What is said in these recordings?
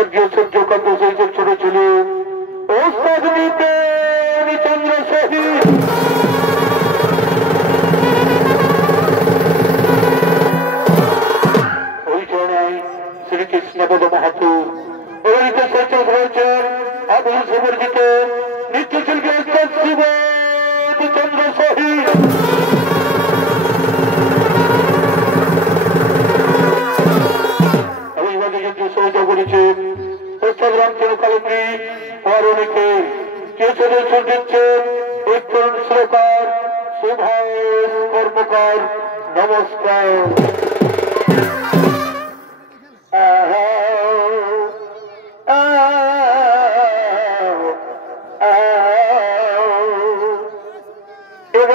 স্বর্গীয় সূর্যকান্ত শৈশব ছোট ছিল ওস্তাদ নিতেন চন্দ্র সহি ওই চরণায় শ্রীকৃষ্ণপদ মাহাতো অবহিত সচেত রয়েছেন আবু সুবর্জিত নৃত্যশিল্পী ওস্তাদ শিবদ চন্দ্র সহি সহযোগ করেছেন ওস্তাদ রামচন্দ্র কালুপুরি আর অনেকে কেউ সদস্য দিচ্ছেন এক তরুণ শ্রোতার সুভাষ কর্মকার নমস্কার এবং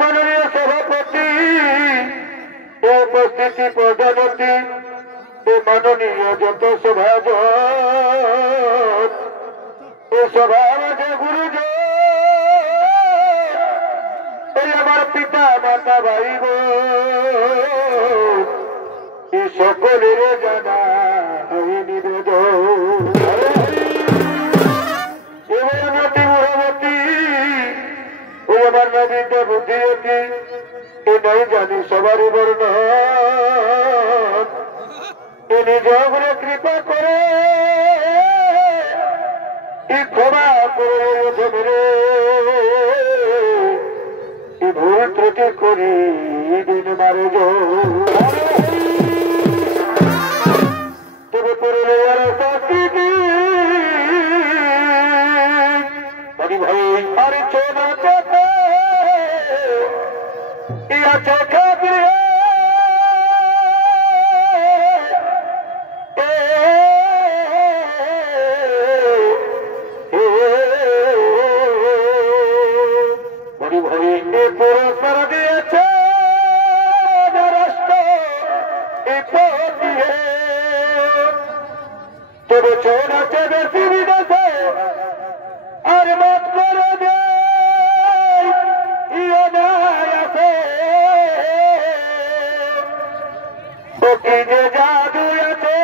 মাননীয় সভাপতি উপস্থিতি প্রধানমন্ত্রী ও মাননীয় যত সভাজন ও সভার গুরুজন এই আমার পিতা মাতা ভাই বোন এই সকলের জানা নিবেদন ও আমার নবীন বুদ্ধিমতী নাই জানি সবারই বর্ণ নিজ কৃপা করে ক্ষমা করে ভুল ত্রুটি করি দিন মারে তবে করলে ভাই আর চোনা চোখা পুরস্কার দিয়েছে তবে চোর আছে বেশি বিদেশে আর মত করে দে যে জাদু আছে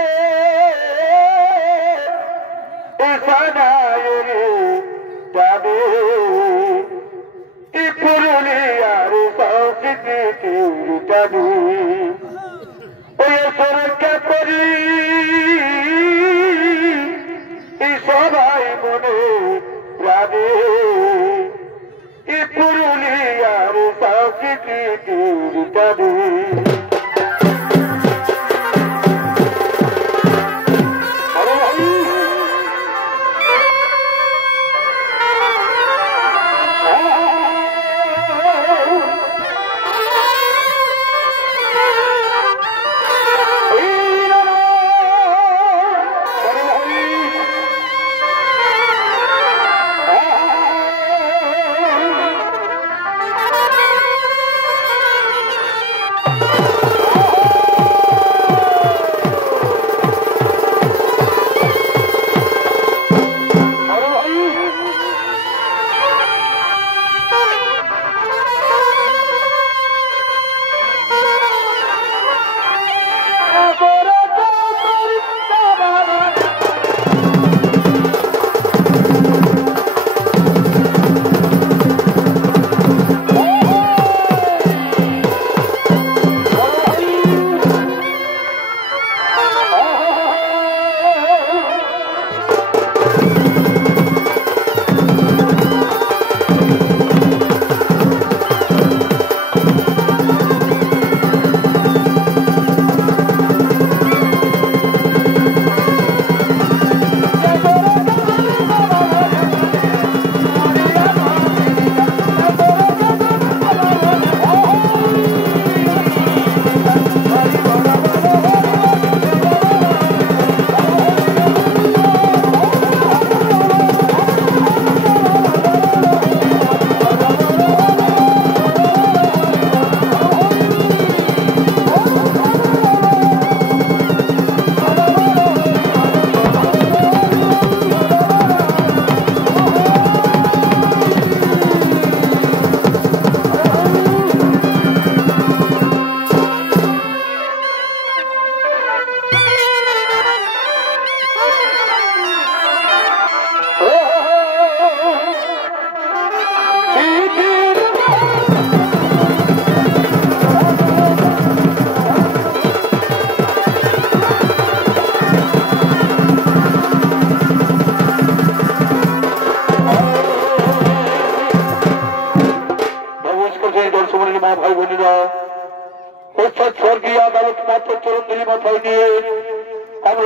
যাবে পুরুলিয়ার সংস্কৃতি যাবে ওই সুরক্ষা করি সবাই মনে যাবে পুরুলিয়ার সংস্কৃতি যাবে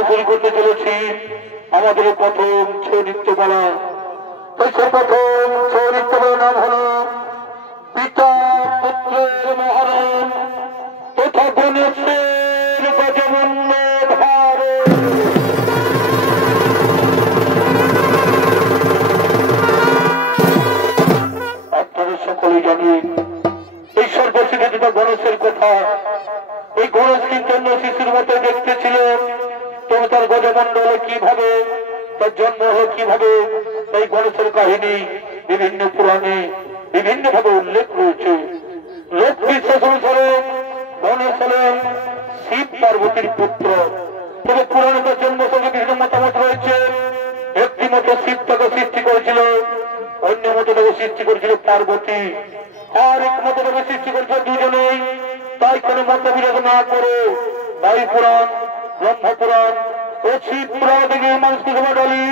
শুরু করতে চলেছি আমাদের প্রথম ছৌ নৃত্যমালা। তো সে প্রথম ছৌ নৃত্যমালার নাম হল পিতা পুত্রের মহারণ তথা গণেশের গজমুণ্ড ভার। আপনারা সকলেই জানেন এই সর্বশিক্ষিত গণেশের কথা। এই গণেশ কিন্তু অন্য শিশুর মতো দেখতে ছিল, তবে তার গজমণ্ডলে কিভাবে, তার জন্ম হলো কিভাবে, এই গণেশের কাহিনী বিভিন্ন পুরাণে বিভিন্ন ভাবে উল্লেখ রয়েছে। লোক বিশ্বাস অনুসারে গণেশ হলেন শিব পার্বতীর পুত্র। তবে পুরাণে তার জন্ম সঙ্গে বিভিন্ন মতামত রয়েছে। একটি মতো শিব তাকে সৃষ্টি করেছিল, অন্য মতো তাকে সৃষ্টি করেছিল পার্বতী, আর এক মতো তাকে সৃষ্টি করেছিল দুজনেই। তাই কোনো মতবিরোধ না করে বায়ু পুরাণ, ব্রহ্ম পুরাণ ও শিব পুরাণ থেকে মানুষকে ডালি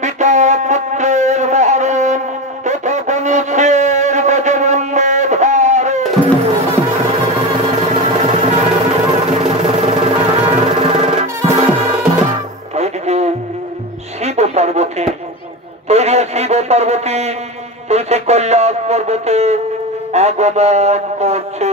পিতা পুত্রের মহারণ তথা গণেশের গজমুণ্ড ভার। এইদিকে শিব ও পার্বতী তৈরি, শিব ও পার্বতী তুলসী কৈলাস পর্বতে আগমন করছে।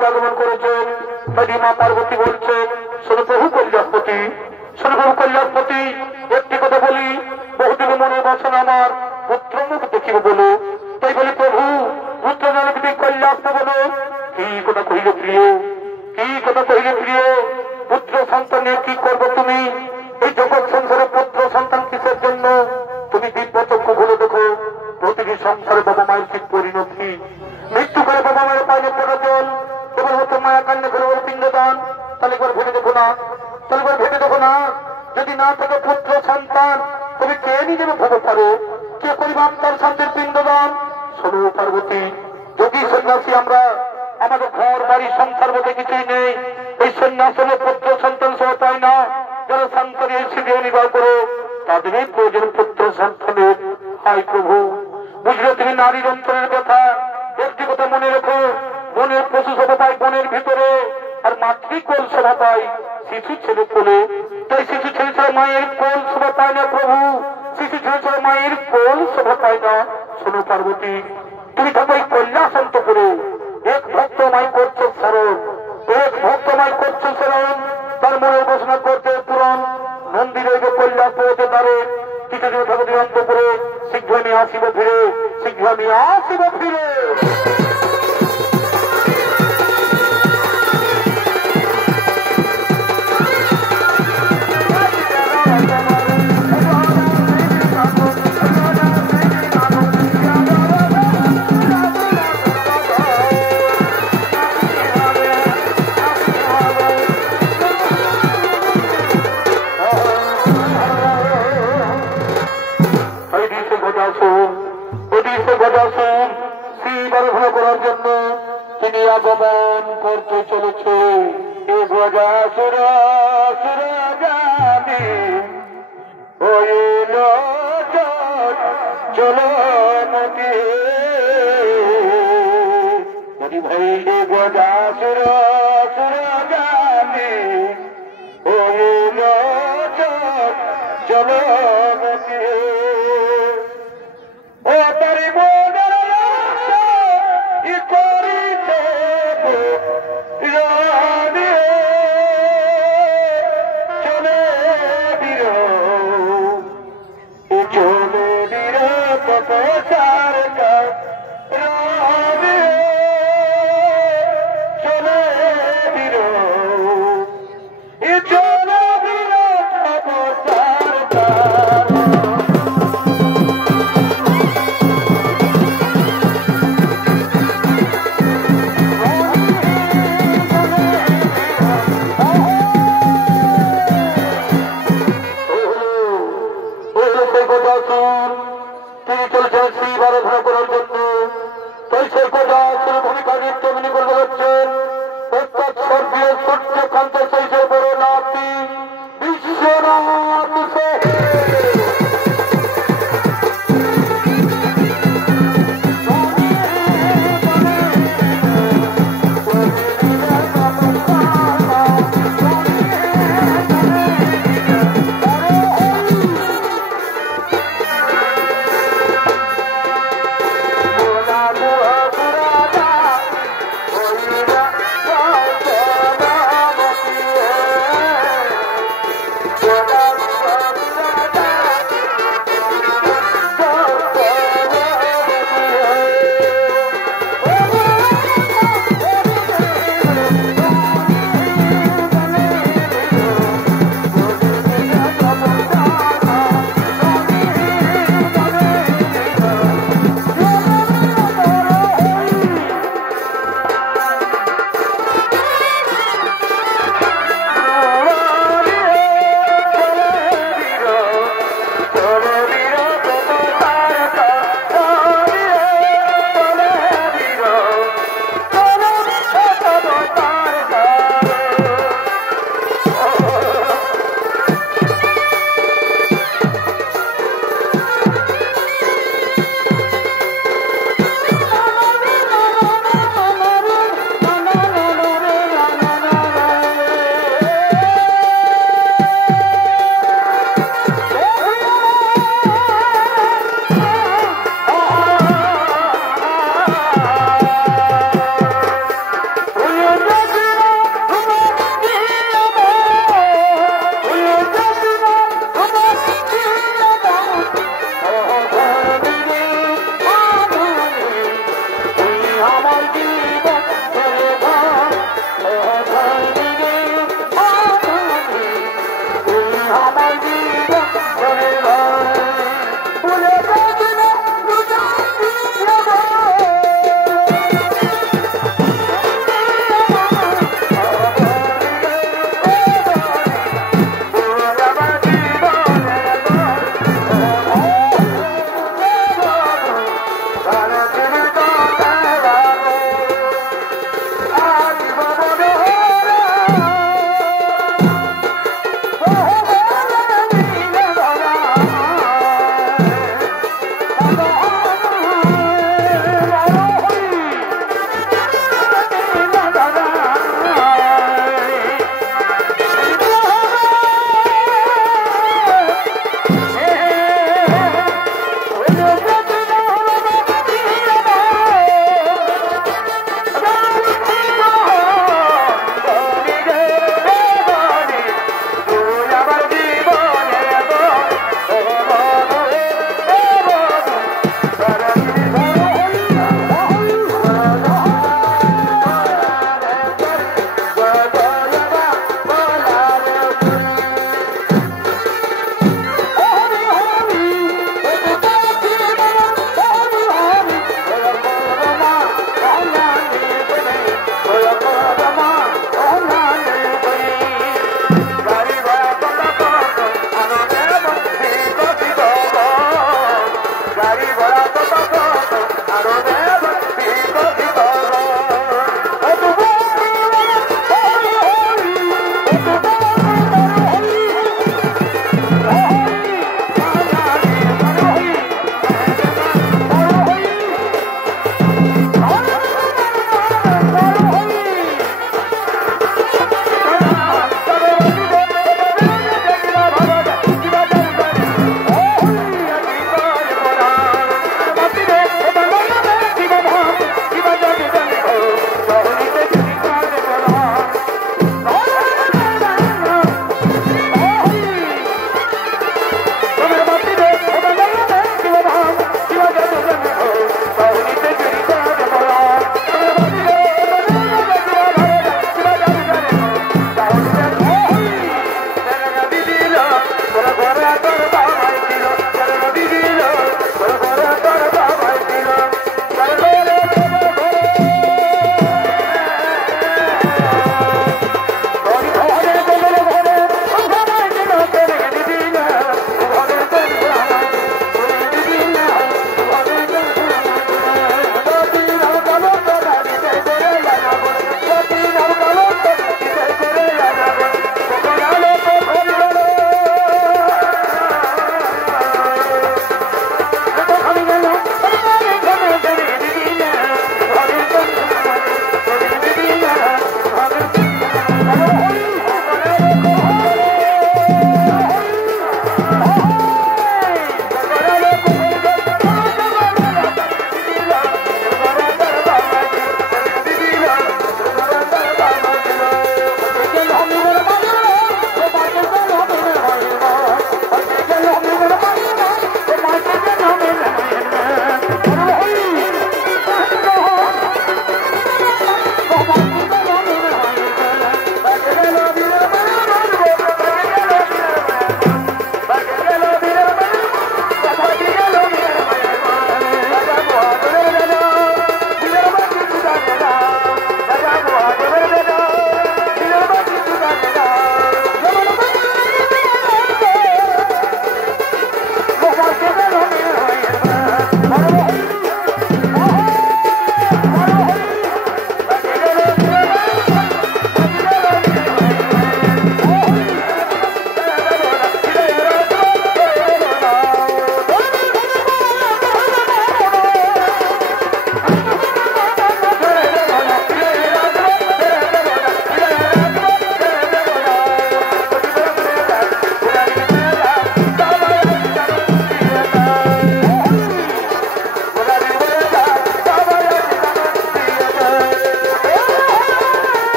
আগমন করেছেন। মা পার্বতী বলছেন, শোনো প্রভু কৈলাসপতি, শোনো প্রভু কৈলাসপতি, একটি কথা বলি, বহুদিন মনে বাসনা আমার পুত্র মুখ দেখিব বলো। তাই বলি প্রভু পুত্র জনপতি কৈলাস বলো। কি কথা কহিলে প্রিয়, কি কথা কহিলে প্রিয়, পুত্র সন্তান নিয়ে কি করবো তুমি? এই জগৎ সংসারে পুত্র সন্তান কিসের জন্য? তুমি দিব্যচক্ষু খুলে দেখো, প্রতিটি সংসারে বাবা মায়ের কি পরিণতি। মৃত্যু করে বাবা মায়ের পাইলে প্রয়োজন, এবার হতো মায়া কান্নে করে ওর পিণ্ডদান। তাহলে একবার ভেবে দেখো না, তাহলে একবার ভেবে দেখো না, যদি না থাকে পুত্র সন্তান তুমি কে নিজেকে ভোগ পারো, কে পরিবার তার শান্তির পিণ্ডদান? শোনো পার্বতী, যোগী সন্ন্যাসী আমরা, আমাদের ঘর বাড়ি সংসার বলতে কিছুই নেই। এই সন্ন্যাস হলো পুত্র সন্তান সহ পায় না, যারা সন্তানে শিখে নির্বাহ করো তাদেরই প্রয়োজন পুত্র সন্তানের। হাই প্রভু, বুঝলে তুমি নারীর অন্তরের কথা, একটি কথা মনে রেখো, বনের পশু সভা পায় বনের ভিতরে, আর মাতৃকোল সভা পায় শিশু ছেলে কোলে। তাই শিশু ছেলে ছাড়া মায়ের কোল শোভা পায় না প্রভু, শিশু ছেলে ছাড়া মায়ের কোল শোভা পায় না। শোনো পার্বতী, তুমি থাকো এই কৈলাসন্তপুরে, এক ভক্তমাই করছো স্মরণ, এক ভক্তমাই করছো স্মরণ, তার মনের ঘোষণা করতে পূরণ। মন্দিরে কৈলাস পৌঁছে দ্বারে কিছুদিন থাকো অন্তপুরে, শীঘ্র আমি আসিব ফিরে, শীঘ্র আমি আসিব ফিরে। করার জন্য তিনি আগমন করতে চলেছে। এ গজাসুর জানি হইল চলো মতি ভাই, এ গজাসুর জানি হইল চলো মতি। ও তারি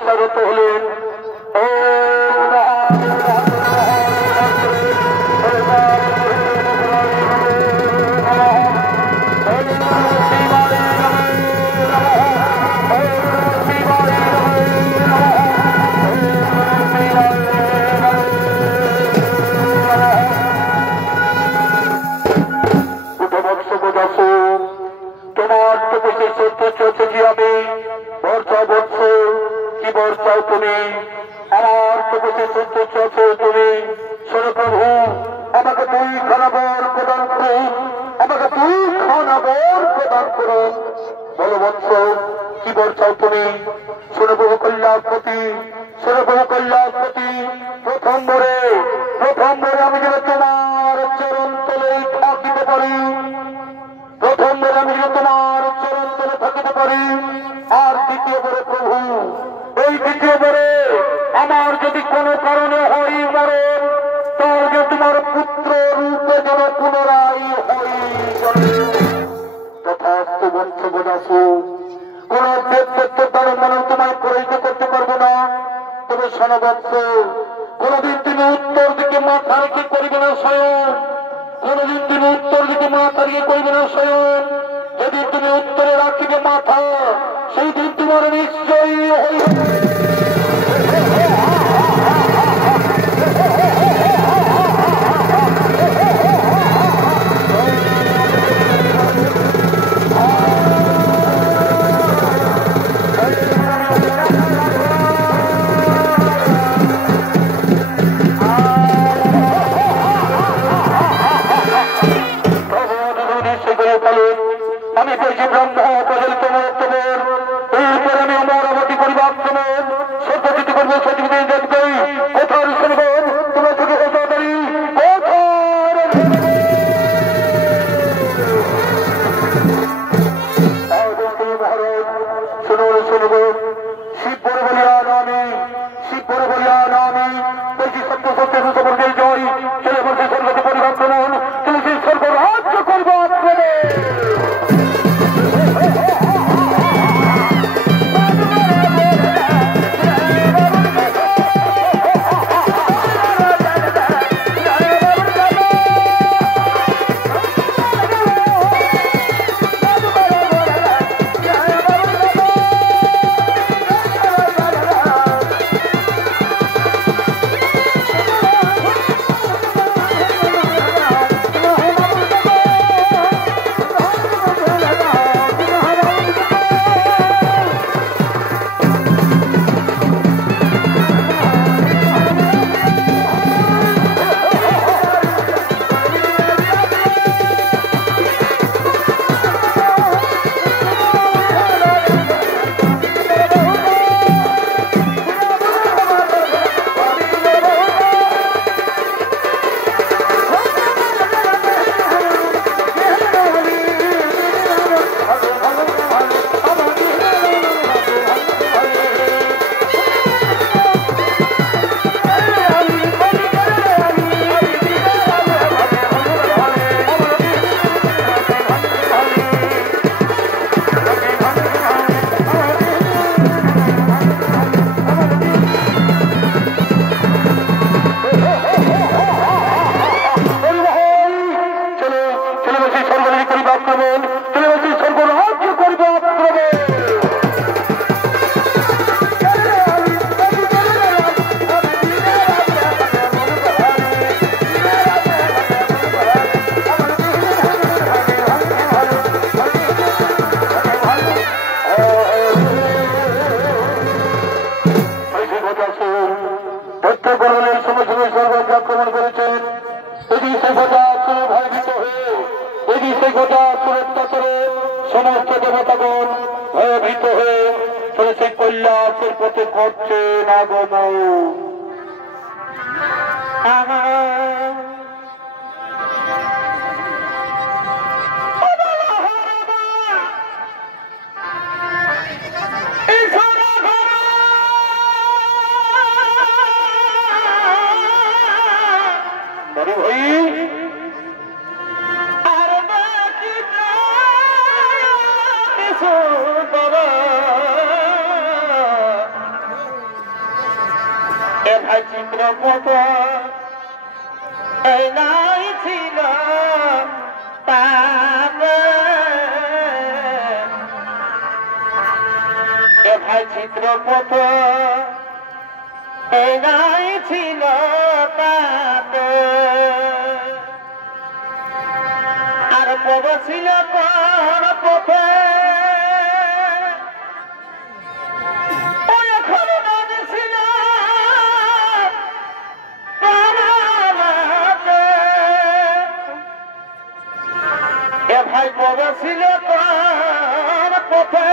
বিচারত হলেন। তোমার তো বসে সত্য চলছে যে আমি বর্ষা বলছ কি বর্ষাও তুমি, আমার তো বসে সত্য চলছে তুমি। শোনো প্রভু, আমাকে দুই খানা বর প্রদান করুন, আমাকে দুই খানা বর প্রদান করুন। বলো বৎস কি বর্ষাও তুমি। শোনো প্রভু কল্যাণপতি, শোনো প্রভু কল্যাণপতি, প্রথম বরে আমি যেন তোমার চরণ তলে থাকিতে পারি, প্রথম বরে আমি যেন তোমার চরণ তলে থাকিতে পারি। আর দ্বিতীয় বরে প্রভু, এই দ্বিতীয় বরে আমার যদি কোনো কারণে হই মরণ, তার যে তোমার পুত্র রূপে যেন পুনরায় হই তথাস্তু বৎস বদাসু। কোন দানব মানব তোমায় পরিচিত করতে পারবো না। তবে শোনো বৎস, কোনদিন তুমি উত্তর দিকে মাথা রেখে করিবে না শয়ন, কোনদিন তুমি উত্তর দিকে মাথা রেখে করিবে না শয়ন। যদি তুমি উত্তরে রাখিবে মাথা, সেই দিন তোমার নিশ্চয়ই হইবে। আমি বলছি ব্রহ্ম প্রচলিত মহত্তমের, এরপর আমি অমরাবতী পরিবার তোমার সত্যজিত করবো। সত্যজিৎ দেখবেই কোথার শুনবেন তোমার থেকে হতারি শুনবেন। শিব বলে বলিয়া নামি, শিব বলে বলিয়া নামি বলছি সত্য সত্য সুসবর্গের জয়। চলে বলছি স্বর্গতে পরিবার প্রমাণ, চলে সেই স্বর্গ রাজ্য করবো আপনাদের। সমস্ত দেবতাগণ ভয়ভীত হয়ে চলেছে কৈলাসের পথে ঘটছে আগমন। ভাই চিত্রপট এই নাই ছিল এ ভাই চিত্রপট এই নাই ছিল আর পদ ছিল কোন পথে ভাই বড় ছিল তার পথে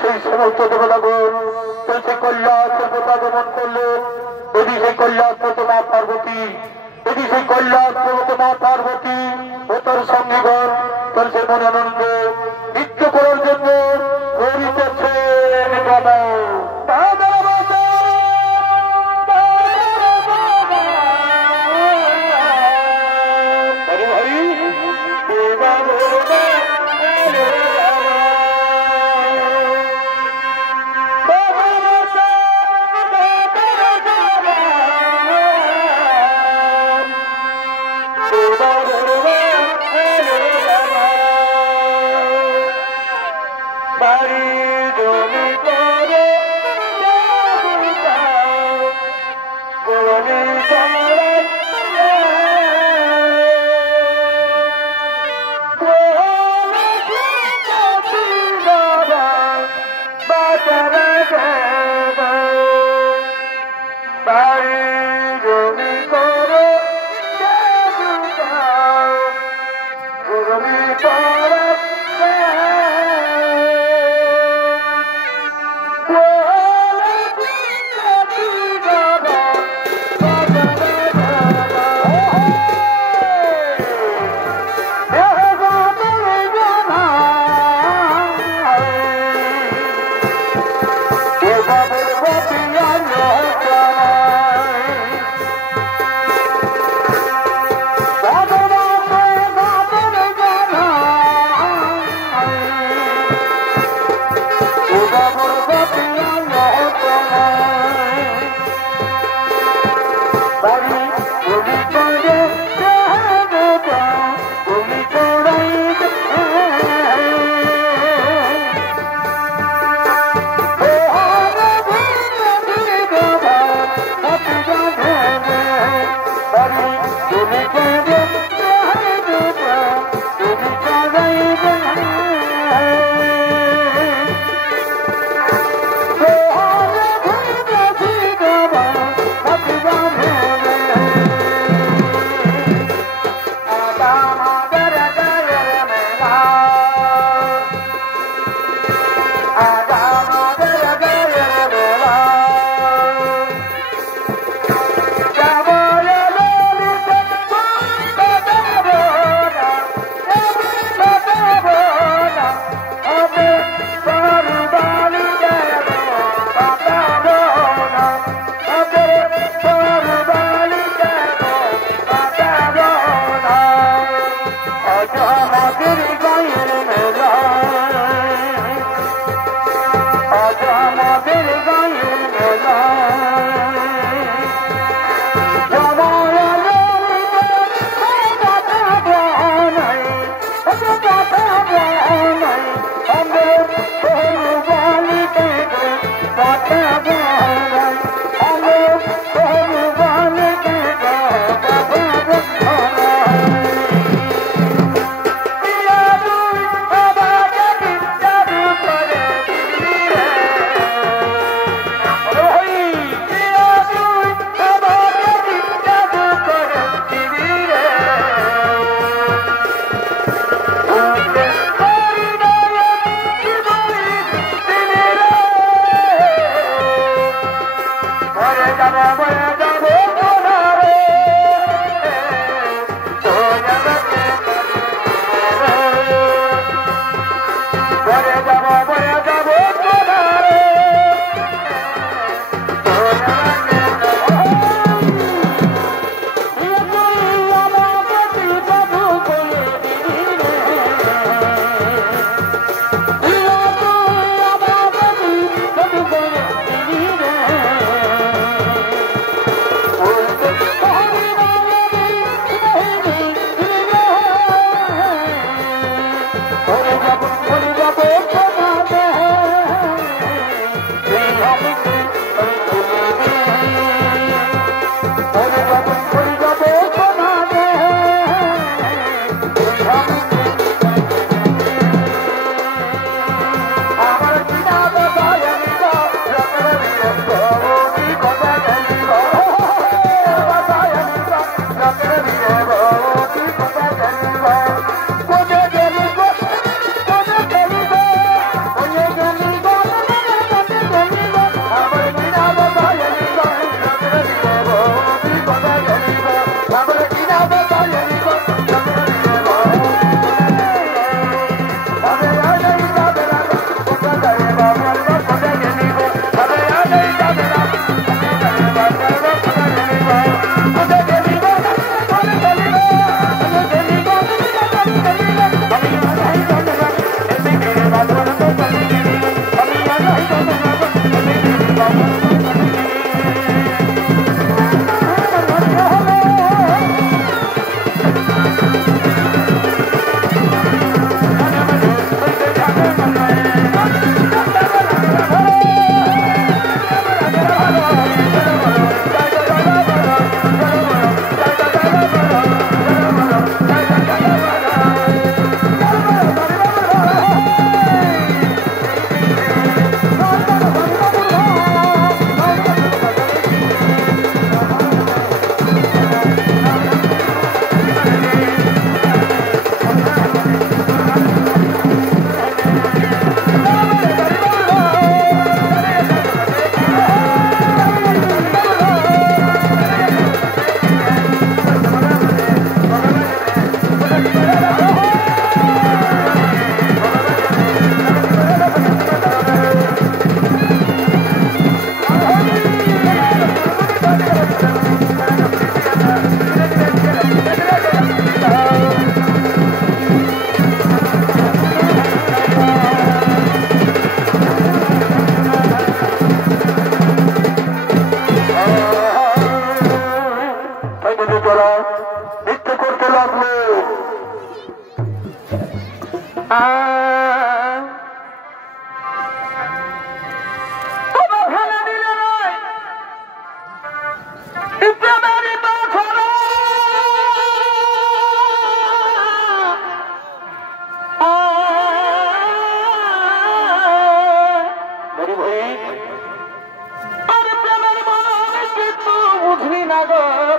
সেই সমস্ত দেবতাগণ তুলসী কল্যাণ আগমন করলো। এদিকে কৈলাসপতি মা পার্বতী, এদিকে কৈলাসপতি মা পার্বতী ও তোর সঙ্গীগণ তোর সে মনে আনন্দ নৃত্য করার জন্য করিতেছেন বাবা।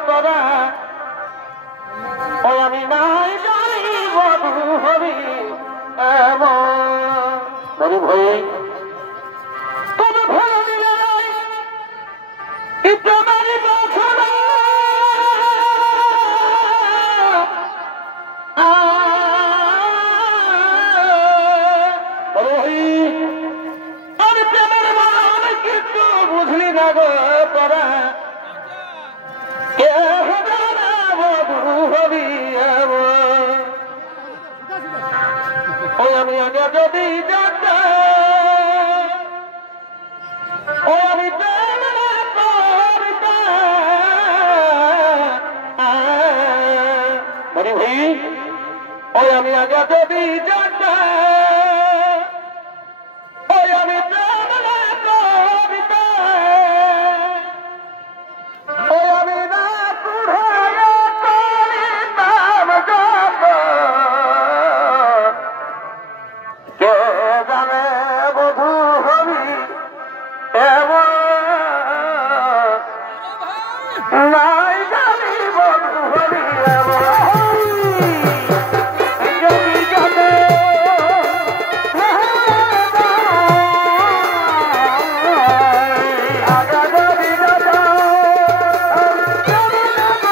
তোরা ওই আমি নাই জানি বধু হবি এমন বড় ভাই তবে ভালো দিলে নাই ইতমারি বাছনা বড় ভাই আমি প্রেমের মান কিন্তু বুঝলি না গো তোরা কে হবে না বধু হবি এমন ওই আমি আগে যদি জানতাম ওই আমি প্রেম না করতাম বড় ভাই ওই আমি আগে যদি জানতাম ওই আমি প্রেম না করতাম ওই আমি না কুড়াইয়া করিতাম যত কে জানে বধু হবি এমন নাই জানি বধু হবি এমন যদি জানে আগা যদি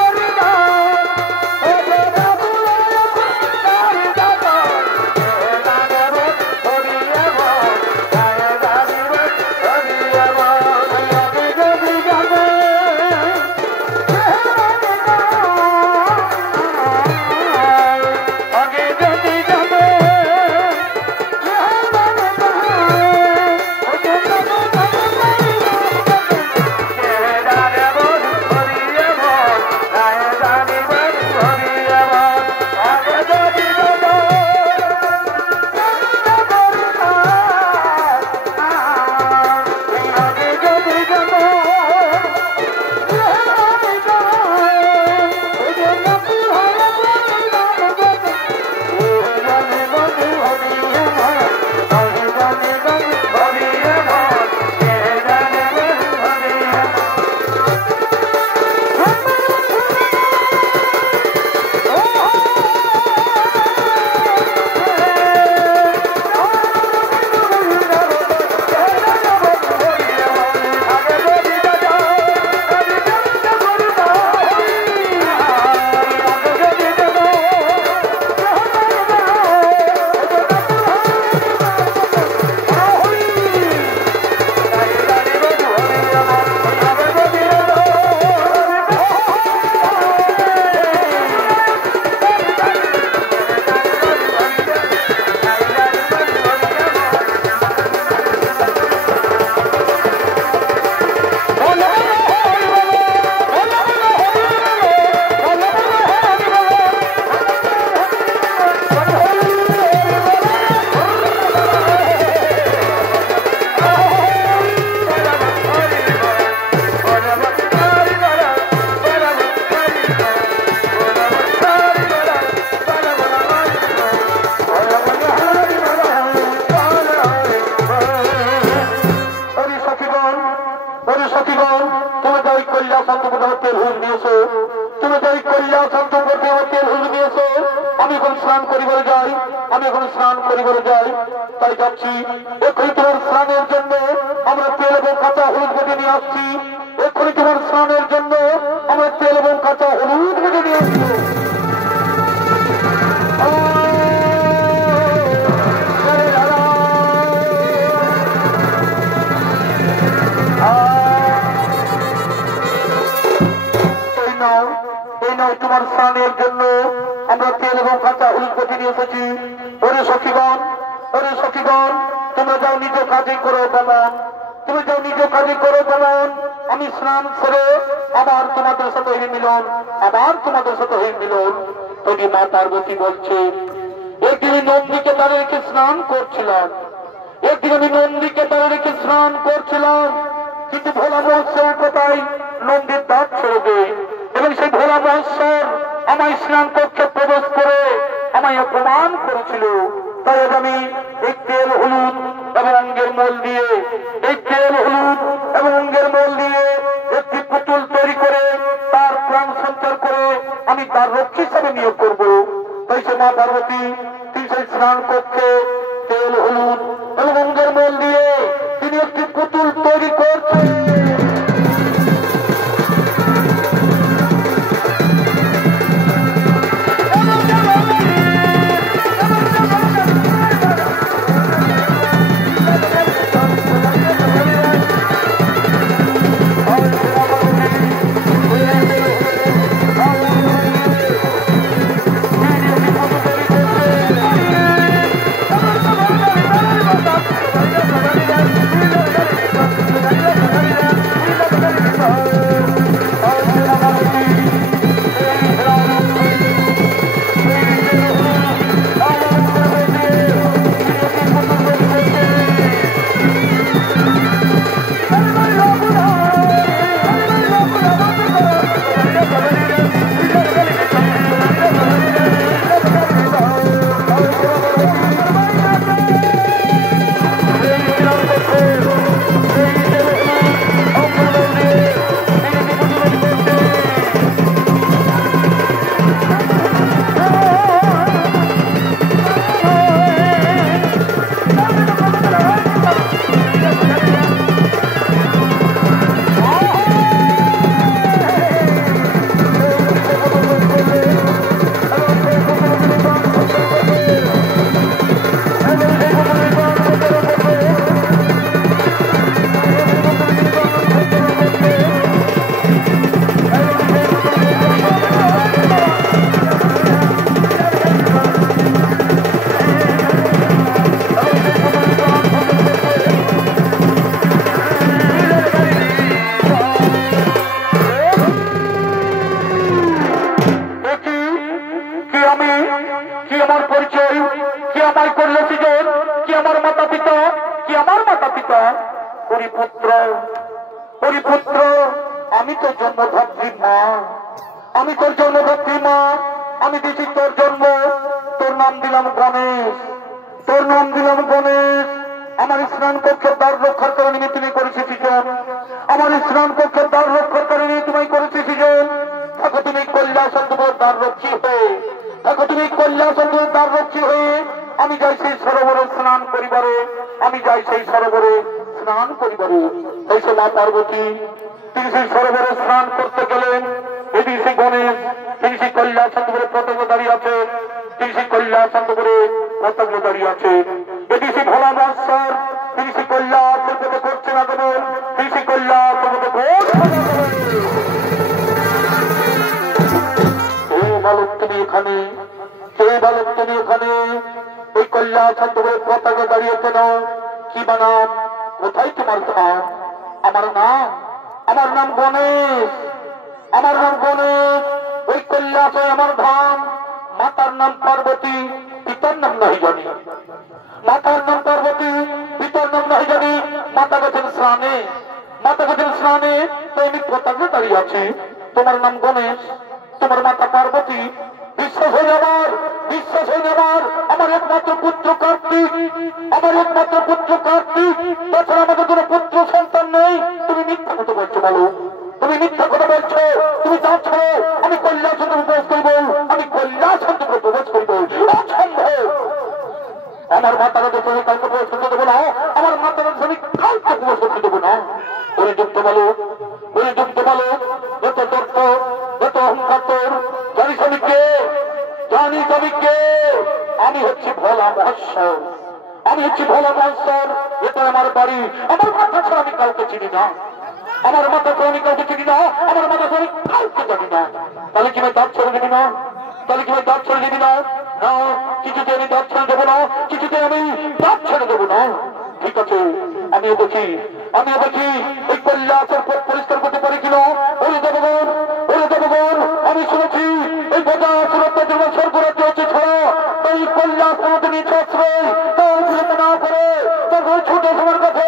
দাদা পার্বতী বলছে একদিন নন্দীকে তারা রেখে স্নান করছিলাম একদিন আমি নন্দীকে তারা রেখে স্নান করছিলাম কিন্তু ভোলা মহোৎসব কোথায় নন্দীর দাঁত ছেড়ে দেয় এবং সেই ভোলা মহোৎসব আমায় স্নান কক্ষে প্রবেশ করে আমায় অপমান করেছিল তাই আমি এই তেল হলুদ এবং অঙ্গের মল দিয়ে এই তেল হলুদ এবং অঙ্গের মল দিয়ে একটি পুতুল তৈরি করে তার প্রাণ তার রক্ষী হিসাবে নিয়োগ করবো। তাই সে মা পার্বতী তিনি সেই স্নান কক্ষে তেল হলুদ এবং অঙ্গের মল দিয়ে তিনি একটি পুতুল তৈরি করছেন। পার্বতী তিনি সেই সরোবরে স্নান করতে গেলেন। এদিকে গণেশ তিনি সেই কৈলাসচন্দ্রের পতাকা দাঁড়িয়ে আছে, তিনি সেই কৈলাসচন্দ্রের পতাকা দাঁড়িয়ে আছে। এদিকে ভোলা মহেশ্বর তিনি সেই কৈলাসের পথে করছেন আগমন, তিনি সেই কৈলাসের পথে এই বালক তুমি এখানে, সেই বালক তুমি এখানে ওই কৈলাসচন্দ্রের পতাকা দাঁড়িয়ে কেন? কি বানাম? কোথায় তোমার ধাম? আমার নাম গণেশ, আমার নাম গণেশ। ওই কৈলাসে আমার ধাম। মাতার নাম পার্বতী, পিতার নাম নাই জানি। মাতার নাম পার্বতী, পিতার নাম নাই জানি। মাতা গেছেন স্নানে, মাতা গেছেন স্নানে, তো আমি পতাকা দাঁড়িয়ে আছি। তোমার নাম গণেশ, তোমার মাতা পার্বতী। বিশ্বাস হয়ে যাবার, বিশ্বাস হয়ে যাবার। আমার একমাত্র পুত্র কার্তিক, আমার একমাত্র পুত্র কার্তিক। তাছাড়া আমাদের কোনো পুত্র সন্তান নেই। তুমি মিথ্যা কথা বলছো বলো, তুমি মিথ্যা কথা বলছো। তুমি চাচ্ছ আমি কৈলাসচন্দ্র প্রবেশ করবো, আমি কৈলাসচন্দ্র প্রবেশ করবো। অসম্ভব। আমার মাতারা দেখে আমি কাউকে প্রবেশ করতে দেবো না, আমার মাতারা আমি কাউকে প্রবেশ করতে দেবো না। ওই যুক্ত বলো, ওই যুক্ত বলো। যত তর্ক, যত অহংকার তোর, জানিস আমি কে? জানিস আমি কে? আমি হচ্ছি ভোলা মহেশ্বর, আমি হচ্ছি ভোলা মহেশ্বর। এটা আমার বাড়ি। আমার মাথা ছাড়া আমি কাউকে চিনি না, আমার মাথা ছাড়া আমি কাউকে চিনি না, আমার মাথা ছাড়া কাউকে জানি না। তাহলে কি ভাই দাঁত ছেড়ে দিবি না? তাহলে কি ভাই দাঁত ছেড়ে দিবি না? না, কিছুতে আমি দাঁত ছেড়ে দেবো না, কিছুতে আমি দাঁত ছেড়ে দেবো না। ঠিক আছে, আমিও দেখি, আমিও দেখি এই কৈলাসের পথ পরিষ্কার করতে পারি কিনা। ওরে দেবগণ, ওরে দেবগণ, আমি শুনেছি এই গোটা সুরক্ষার জন্য স্বর্গরাজ্য হচ্ছে ছাড়া এই কৈলাস মতো নিচে আশ্রয় তার বিরত না করে তখন ছুটে সবার কাছে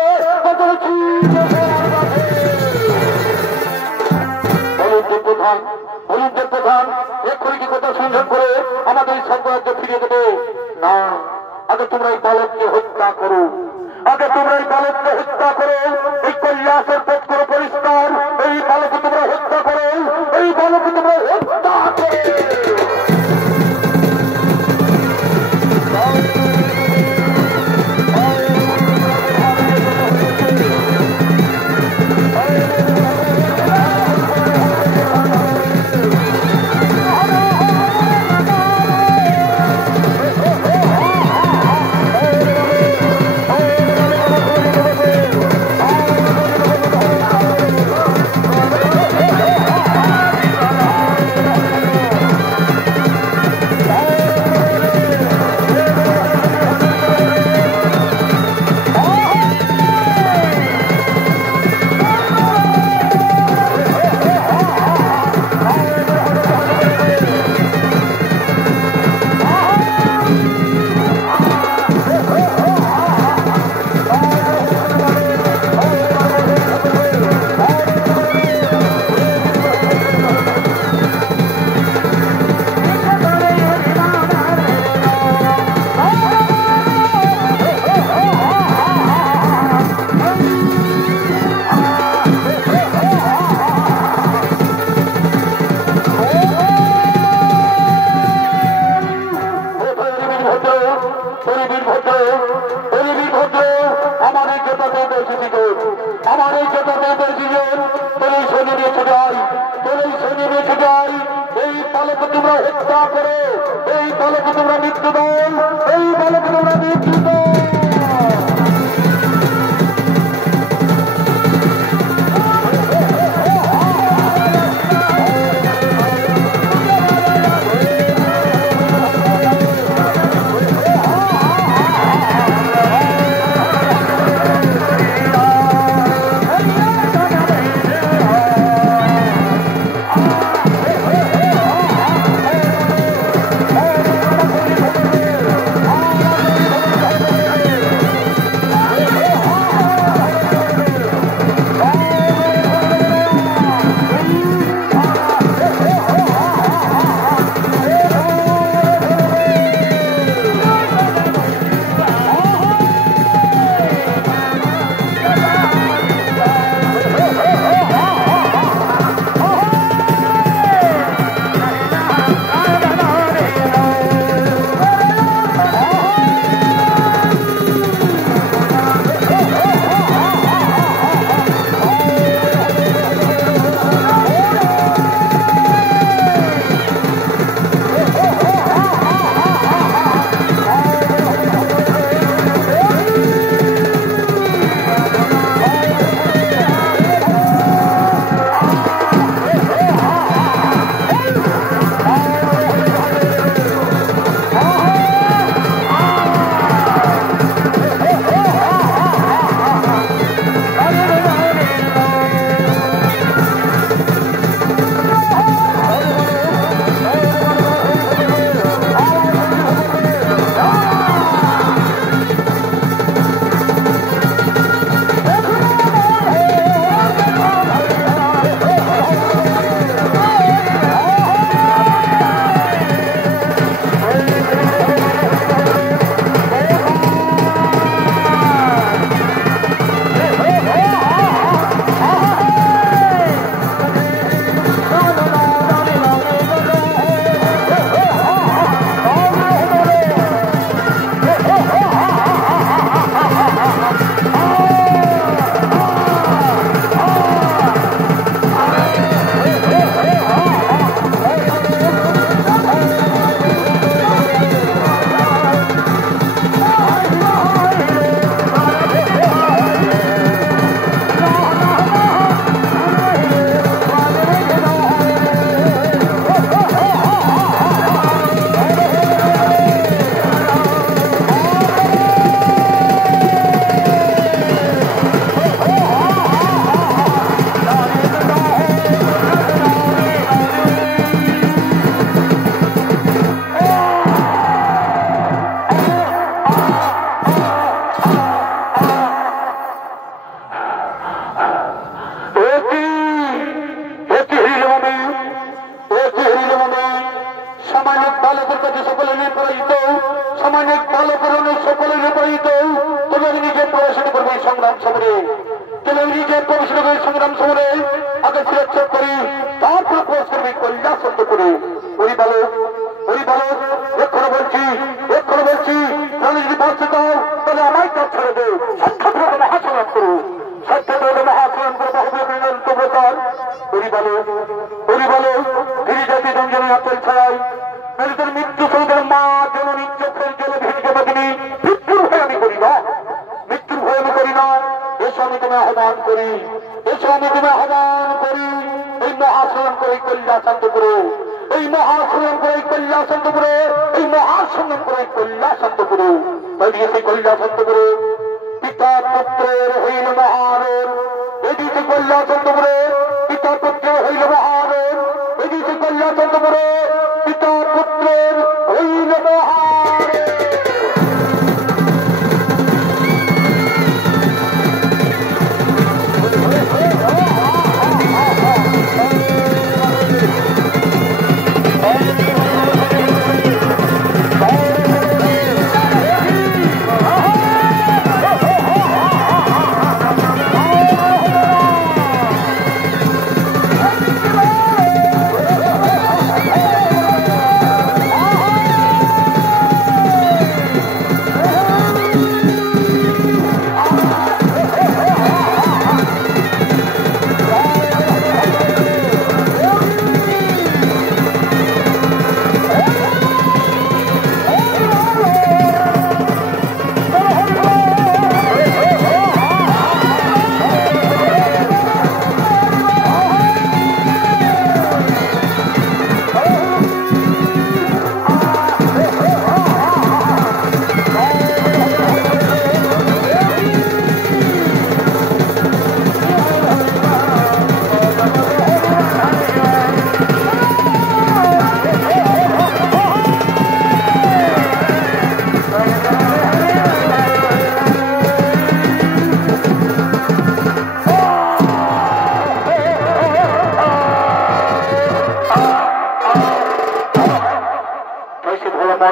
প্রধান, হলুদের প্রধান এক্ষুনি কি কথা সংযোগ করে আমাদের এই স্বর্গরাজ্য ফিরিয়ে দেবে না। আগে তোমরা এই বালককে হত্যা করো, আগে তোমরা এই বালককে হত্যা করো। এই কৈলাসের পথ করো পরিষ্কার। এই বালককে তোমরা হত্যা করো, এই বালককে তোমরা হত্যা করো।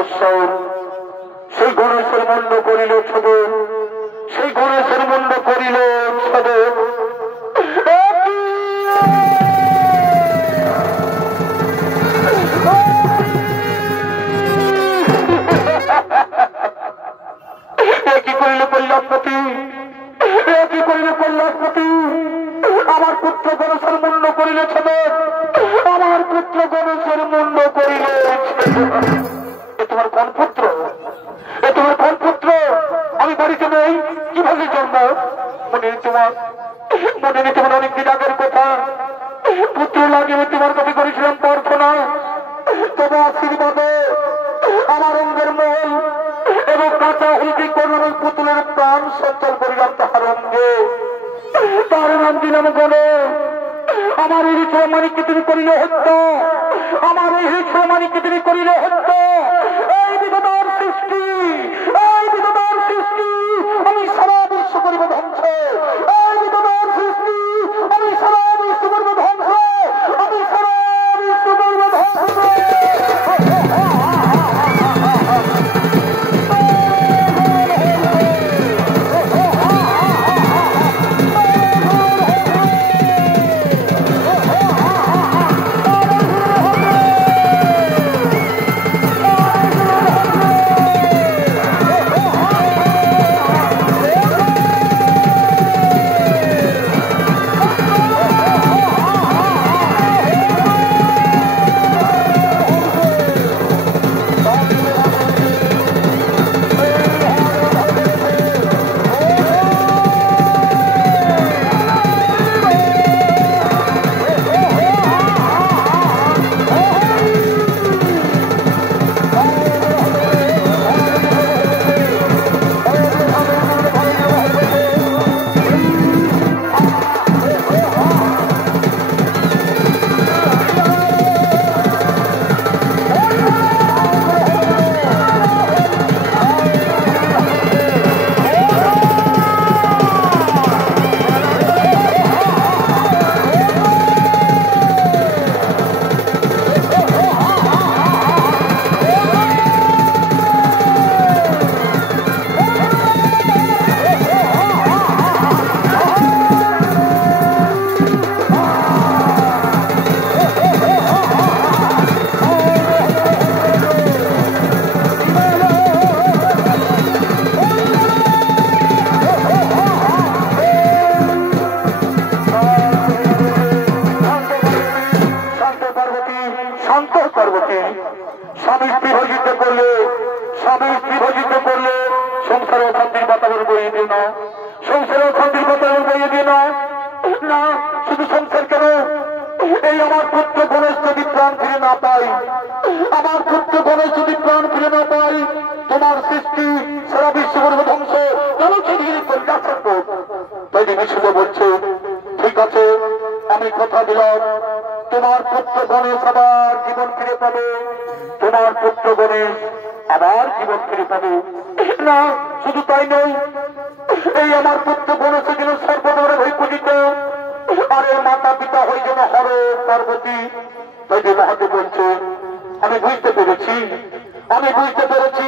নশ্বর। সেই গণেশের মুন্ড করিল ছব, সেই গণেশের মুন্ড করিল ছব। কি করিল কল্যাণপতি, কি করিল কল্যাণপতি? আমার পুত্র গণেশের মুন্ড করিল ছব, আমার পুত্র গণেশের মুন্ড করিল। এ তোমার কোন পুত্র? এ তোমার কোন পুত্র? আমি বাড়িতে নেই, কিভাবে জন্ম? মনে তোমার মনে নেই তোমার অনেকদিন আগের কথা। পুত্র লাগিয়ে তোমার কাছে করেছিলাম প্রার্থনা, তবে আশীর্বাদে আমার অঙ্গের মল এবং কাঁচা হলদি করুন পুতুলের প্রাণ সঞ্চল করিলাম তাহার অঙ্গে। তার নাম দিলাম গণেশ। আমার এই হিসেবে মানিককে তুমি করিলে হত্যা, আমার এই হিসেবে মানিককে তুমি করিলে হত্যা। এই বিধবার সৃষ্টি, এই বিধবার সৃষ্টি আমি সারা বিশ্ব করিব ধ্বংস। এই বিধবার সৃষ্টি আমি সারা বিশ্ব করিব ধ্বংস, আমি সারা বিশ্ব করিব ধ্বংস। স্বামী স্ত্রী ভজিত করলে, স্বামী স্ত্রী ভজিত করলে সংসারে শান্তির বাতাবরণ বইয়ে দিও না, সংসারে শান্তির বাতাবরণ বইয়ে দিও না। না শুধু সংসার কেন, এই আমার পুত্র গণেশ যদি প্রাণ ফিরে না পাই, আমার পুত্র গণেশ যদি প্রাণ ফিরে না পাই, তোমার সৃষ্টি সারা বিশ্ব করবে ধ্বংস। তাই বিষ্ণু বলছে ঠিক আছে, আমি কথা দিলাম তোমার পুত্র গণেশ আবার জীবন ফিরে পাবে, তোমার পুত্র গণেশ আবার জীবন ফিরে পাবে। না শুধু তাই নয়, এই আমার পুত্র গণেশ যেন সর্বদরে হয়ে পূজিত, আর এর মাতা পিতা হয়ে যেন হর পার্বতী। তাই যে মহাদেব বলছে আমি বুঝতে পেরেছি, আমি বুঝতে পেরেছি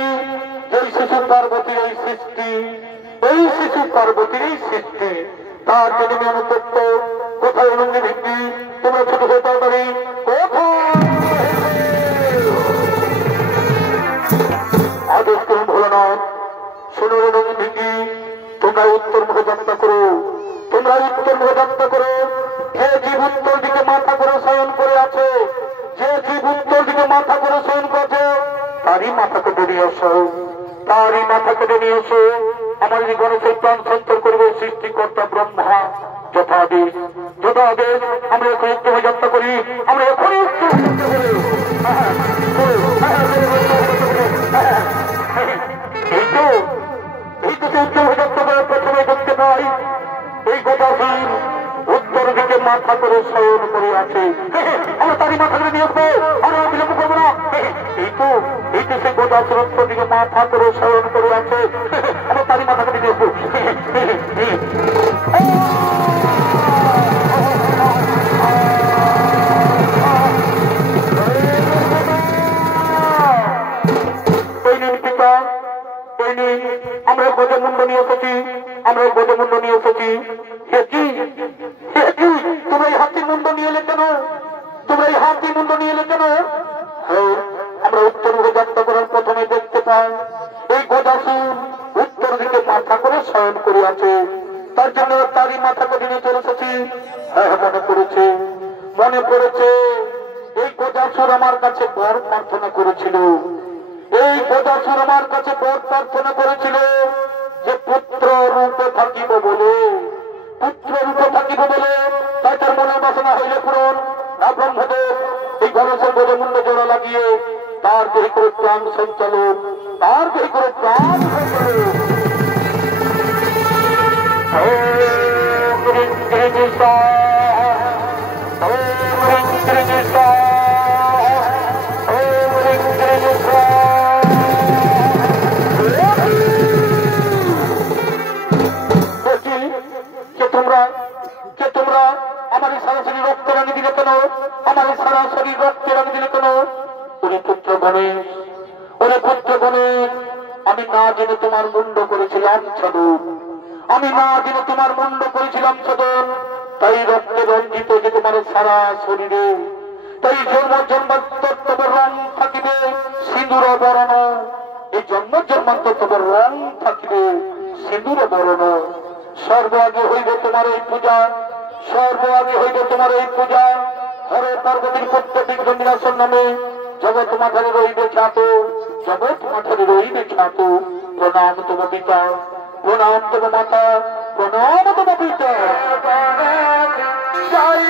যে এই শিশু পার্বতীর এই সৃষ্টি, এই শিশু পার্বতীর এই সৃষ্টি, তার যদি অনুতপ্ত কোথায় রঙ্গি ভিত্তি তোমরা ছোট হতে পারি আদেশ করুন ভোলানাথ। শোনো রঙ্গি ভিত্তি, তোমরা উত্তর মুখে যাত্রা করো, তোমরা উত্তর মুখে যাত্রা করো। যে জীব উত্তর দিকে মাথা করে শয়ন করে আছে, যে জীব উত্তর দিকে মাথা করে শয়ন করছে, তারই মাথা কেটে নিয়ে আসো, তারই মাথা কেটে নিয়ে এসো। আমার এই গণেশের প্রাণ সঞ্চয় করবে সৃষ্টিকর্তা ব্রহ্মা। যথাদেশ যথাদেশ, আমরা এখন উত্তর হয়ে যাত্রা করি, আমরা এখনই উত্তর এই তো উত্তর হয়ে যাত্রা করে প্রথমে দেখতে পাই এই গদাধীর উত্তর দিকে মাথা করে শয়ন করে আছে। আমরা তারই মাথা করে নিয়ে আসবো, আমরা বিলম্ব করবো না। এই তো সেই গদাধীর উত্তর দিকে মাথা করে শয়ন করে আছে, আমরা তারই মাথা করে নিয়ে আসবো। করিয়াছে, তার জন্য তারই মাথা কঠিনে চলে এসেছি। হ্যাঁ, মনে পড়েছে, মনে পড়েছে, এই গজাসুর আমার কাছে বর প্রার্থনা করেছিল। এই গজাসুর আমার কাছে বর প্রার্থনা করেছিল যে পুত্র রূপে থাকিব বলে, পুত্র রূপে থাকিব বলে। তাই তার মনের বাসনা হইলে পূরণ। না ব্রহ্মদেব এই গণেশের গজমুণ্ড জোড়া লাগিয়ে তার দেহে করে প্রাণ সঞ্চালন, তার দেহে করে প্রাণ সঞ্চালন। তোমরা আমার এই সরাসরি রক্ত রাঙি দিলে কেন? আমার এই সরাসরি রক্ত রাঙি দিলে কেন? ওরে পুত্র গণেশ, ওরে পুত্র গণেশ, আমি না জেনে তোমার মুন্ড করেছিলাম ছদন, আমি না জেনে তোমার মুন্ড করেছিলাম ছদন। তাই রক্তে রঞ্জিত যে তোমার সারা শরীরে, তাই জন্ম জন্মান্তর তোমার রং থাকিবে সিঁদুর বরণ। এই জন্ম জন্মান্তর তোমার রং থাকিবে সিঁদুর বরণ। সর্ব আগে হইবে তোমার এই পূজা, সর্ব আগে হইবে তোমার এই পূজা। হরে পার্বতীর পুত্র বিঘ্ন বিনাশন নামে জগৎ মাথারে রইবে খ্যাত, জগৎ মাথারে রইবে খ্যাত। প্রণাম তব পিতা, প্রণাম তব মাতা, প্রণাম তব পিতা। জয়